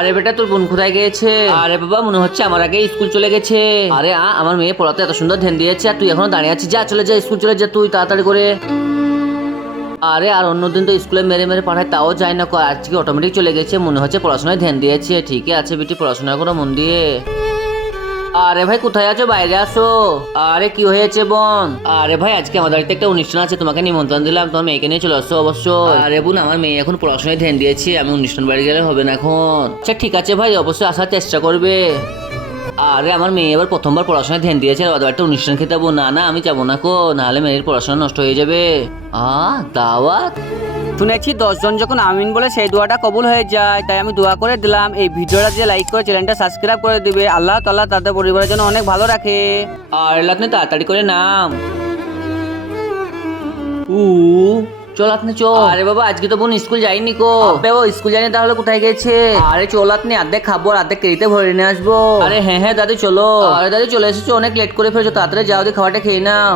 আরে বেটা তোর বোন কোথায় গিয়েছে? আরে বাবা মনে হচ্ছে আমার আগে স্কুল চলে গেছে। আরে আমার মেয়ে পড়াতে এত সুন্দর ধ্যান দিয়েছে আর তুই এখনো দাঁড়িয়ে আছিস। যা চলে যা, স্কুল চলে যা তুই তাড়াতাড়ি করে। আরে আর অন্যদিন তো স্কুলে মেরে মেরে পাঠায় তাও যায় না, আজকে অটোমেটিক চলে গেছে, মনে হচ্ছে পড়াশোনায় ধ্যান দিয়েছে। ঠিকই আছে বেটি, পড়াশোনা করো মন দিয়ে। আরে ভাই কোথায় আছো? বাইরে আসো। আরে কি হয়েছে বোন? আরে ভাই আজকে আমাদের বাড়িতে একটা অনুষ্ঠান আছে, তোমাকে নিমন্ত্রণ দিলাম, তোমার মেয়েকে নিয়ে চলে আসছো অবশ্যই। আরে বোন আমার মেয়ে এখন পড়াশোনায় ধ্যান দিয়েছে, আমি অনুষ্ঠান বাড়ি গেলে হবে না এখন। আচ্ছা ঠিক আছে ভাই, অবশ্যই আসার চেষ্টা করবে। আরে আমার মেয়ে এবার প্রথমবার পড়াশোনায় ধ্যান দিয়েছে, আর ওদের একটা অনুষ্ঠান খেতে যাবো। না না আমি যাবো না কো, নাহলে মেয়ের পড়াশোনা নষ্ট হয়ে যাবে। দাওয়াত। শুনেছি 10 জন যখন আমিন বলে সেই দোয়াটা কবুল হয়ে যায়, তাই আমি দোয়া করে দিলাম এই ভিডিওটা যে লাইক করে চ্যানেলটা সাবস্ক্রাইব করে দিবে। আল্লাহ তাআলা তাদের পরিবারের জন্য অনেক ভালো রাখে। আর আপনি তাড়াতাড়ি করে নাম। চল আপনি চল। আরে বাবা আজকে তো বোন স্কুল যাইনি কো। ও স্কুল যায়নি তাহলে কোথায় গেছে? আরে চল আপনি, অর্ধেক খাবো আর অর্ধেক কেরিতে ভরে নিয়ে আসবো। আরে হ্যাঁ হ্যাঁ দাদি চলো। আরে দাদি চলে এসেছো, অনেক লেট করে ফেলেছো, তাড়াতাড়ি যাও দিয়ে খাবারটা খেয়ে নাও।